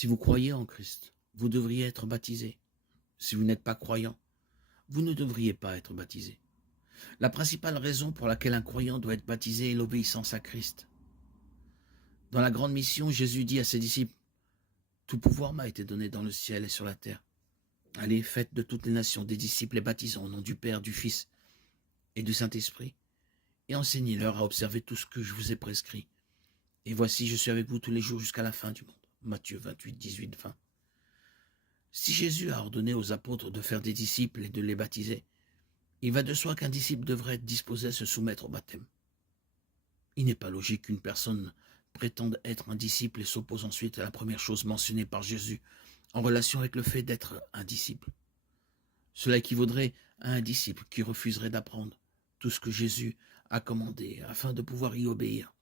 Si vous croyez en Christ, vous devriez être baptisé. Si vous n'êtes pas croyant, vous ne devriez pas être baptisé. La principale raison pour laquelle un croyant doit être baptisé est l'obéissance à Christ. Dans la grande mission, Jésus dit à ses disciples, « Tout pouvoir m'a été donné dans le ciel et sur la terre. Allez, faites de toutes les nations des disciples et baptisons au nom du Père, du Fils et du Saint-Esprit, et enseignez-leur à observer tout ce que je vous ai prescrit. Et voici, je suis avec vous tous les jours jusqu'à la fin du monde. » Matthieu 28, 18, 20. Si Jésus a ordonné aux apôtres de faire des disciples et de les baptiser, il va de soi qu'un disciple devrait être disposé à se soumettre au baptême. Il n'est pas logique qu'une personne prétende être un disciple et s'oppose ensuite à la première chose mentionnée par Jésus en relation avec le fait d'être un disciple. Cela équivaudrait à un disciple qui refuserait d'apprendre tout ce que Jésus a commandé afin de pouvoir y obéir.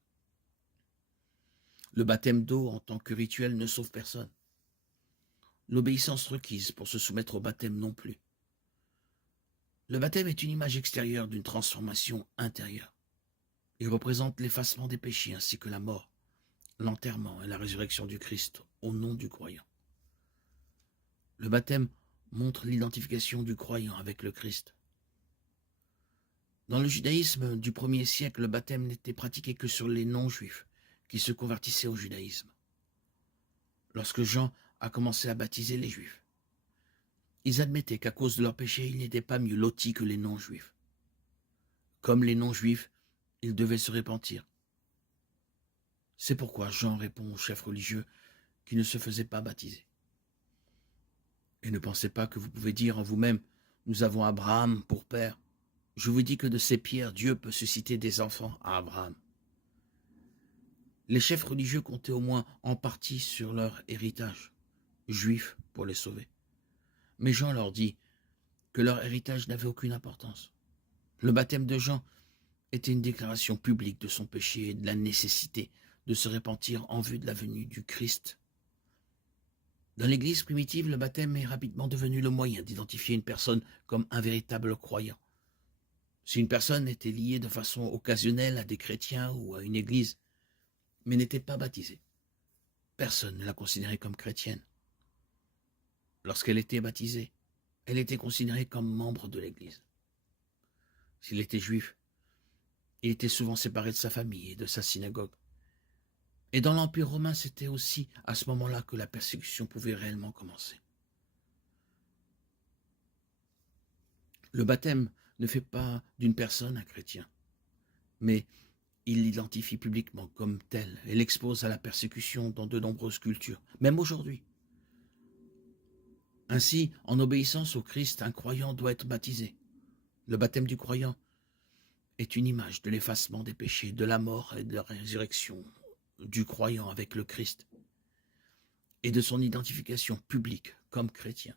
Le baptême d'eau en tant que rituel ne sauve personne. L'obéissance requise pour se soumettre au baptême non plus. Le baptême est une image extérieure d'une transformation intérieure. Il représente l'effacement des péchés ainsi que la mort, l'enterrement et la résurrection du Christ au nom du croyant. Le baptême montre l'identification du croyant avec le Christ. Dans le judaïsme du 1er siècle, le baptême n'était pratiqué que sur les non-juifs qui se convertissaient au judaïsme. Lorsque Jean a commencé à baptiser les juifs, ils admettaient qu'à cause de leurs péchés, ils n'étaient pas mieux lotis que les non-juifs. Comme les non-juifs, ils devaient se repentir. C'est pourquoi Jean répond aux chefs religieux qui ne se faisaient pas baptiser. Et ne pensez pas que vous pouvez dire en vous-même, « Nous avons Abraham pour père. » Je vous dis que de ces pierres, Dieu peut susciter des enfants à Abraham. Les chefs religieux comptaient au moins en partie sur leur héritage juif pour les sauver. Mais Jean leur dit que leur héritage n'avait aucune importance. Le baptême de Jean était une déclaration publique de son péché et de la nécessité de se repentir en vue de la venue du Christ. Dans l'Église primitive, le baptême est rapidement devenu le moyen d'identifier une personne comme un véritable croyant. Si une personne était liée de façon occasionnelle à des chrétiens ou à une église, mais n'était pas baptisée, personne ne la considérait comme chrétienne. Lorsqu'elle était baptisée, elle était considérée comme membre de l'église. S'il était juif, il était souvent séparé de sa famille et de sa synagogue. Et dans l'Empire romain, c'était aussi à ce moment-là que la persécution pouvait réellement commencer. Le baptême ne fait pas d'une personne un chrétien, mais il l'identifie publiquement comme tel et l'expose à la persécution dans de nombreuses cultures, même aujourd'hui. Ainsi, en obéissance au Christ, un croyant doit être baptisé. Le baptême du croyant est une image de l'effacement des péchés, de la mort et de la résurrection du croyant avec le Christ et de son identification publique comme chrétien.